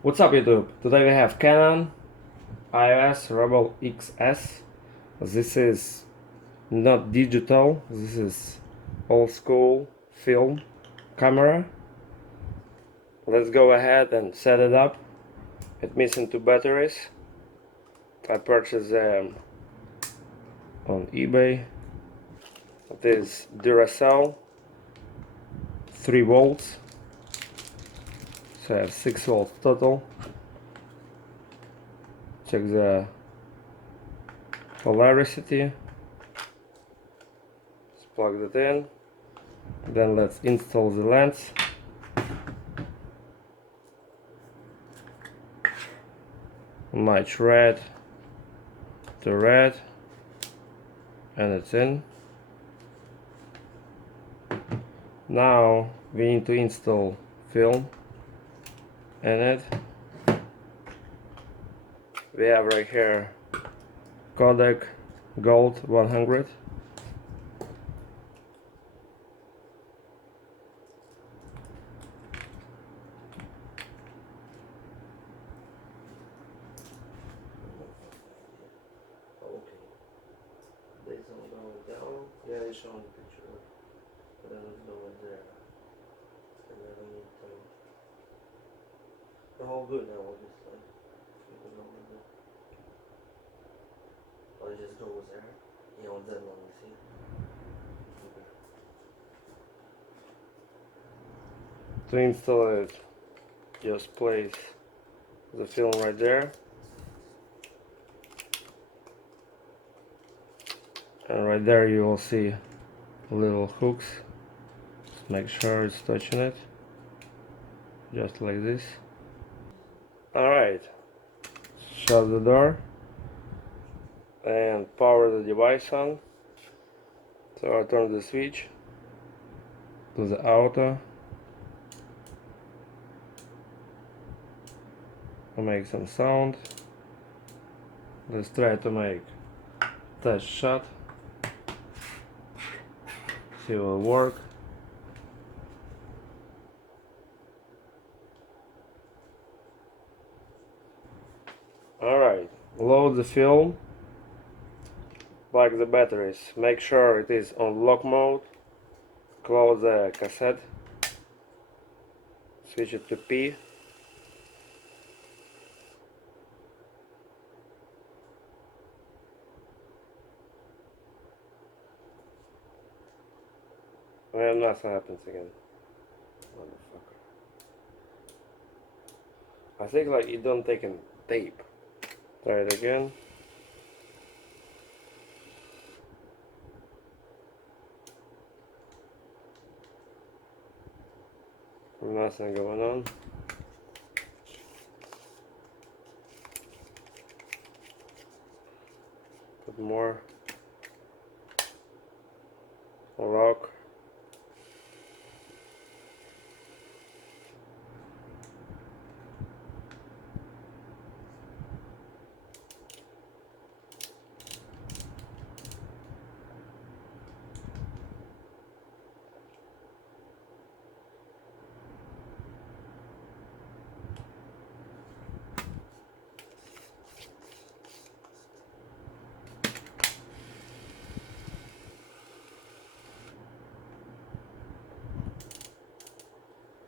What's up YouTube? Today we have Canon RebelX. This is not digital, this is old school film camera. Let's go ahead and set it up. It's missing two batteries. I purchased them on eBay. It is Duracell 3 volts, so I have 6 volts total. Check the polarity. Let's plug it in. Then let's install the lens. Match red to red, and it's in. Now we need to install film in it. We have right here Kodak Gold 100. Okay, this one going down. Yeah, it's showing the picture, but then it's going there, and then we need to. They're all good now. We'll just like keep it over there. Oh, it just goes there. Yeah, on that one, you see. Okay. To install it, just place the film right there, and right there you will see little hooks. Just make sure it's touching it, just like this. Alright, shut the door and power the device on. So I turn the switch to the auto. I'll make some sound. Let's try to make test shot. See if it will work. Alright, load the film. Plug the batteries. Make sure it is on lock mode. Close the cassette. Switch it to P. And nothing happens again. Motherfucker. I think like you don't take a tape. Try it again. Nothing going on. Put more. Rock.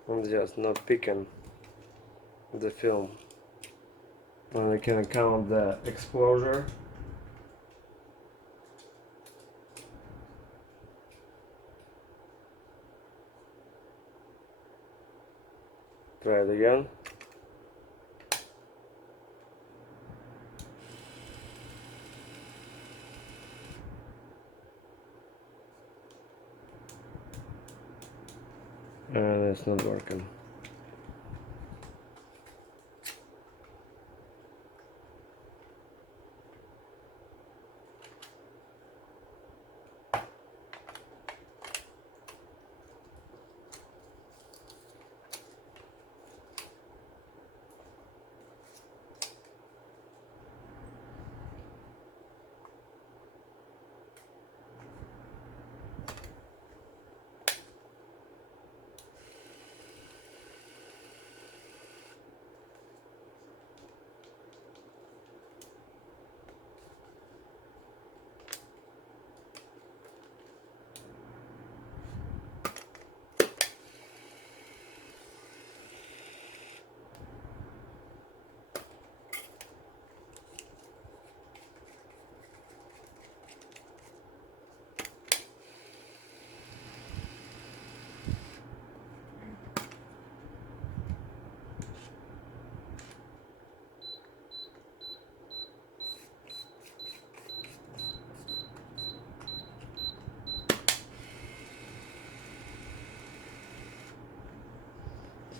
I'm just not picking the film. And I can count the exposure. Try it again. And it's not working.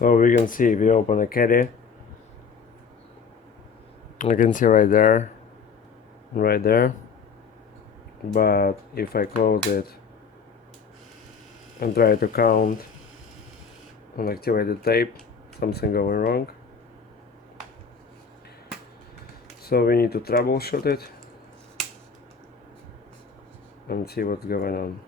So we can see if we open a caddy, I can see right there, but if I close it and try to count and activate the tape, something going wrong. So we need to troubleshoot it and see what's going on.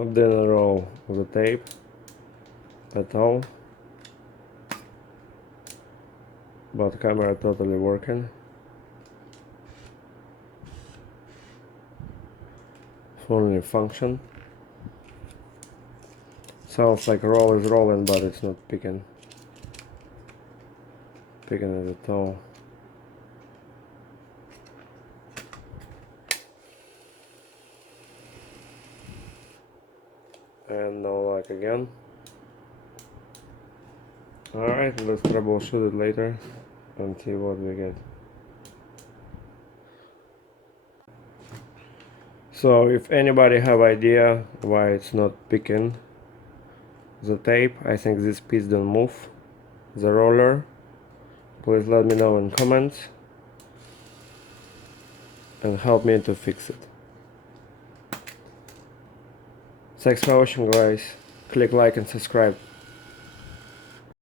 Didn't roll the tape at all, but camera totally working. Fully function. Sounds like roll is rolling, but it's not picking it at all. And no luck again. Alright, let's troubleshoot it later and see what we get. So if anybody have idea why it's not picking the tape, I think this piece don't move, the roller, please let me know in comments and help me to fix it. Thanks for watching, guys. Click like and subscribe.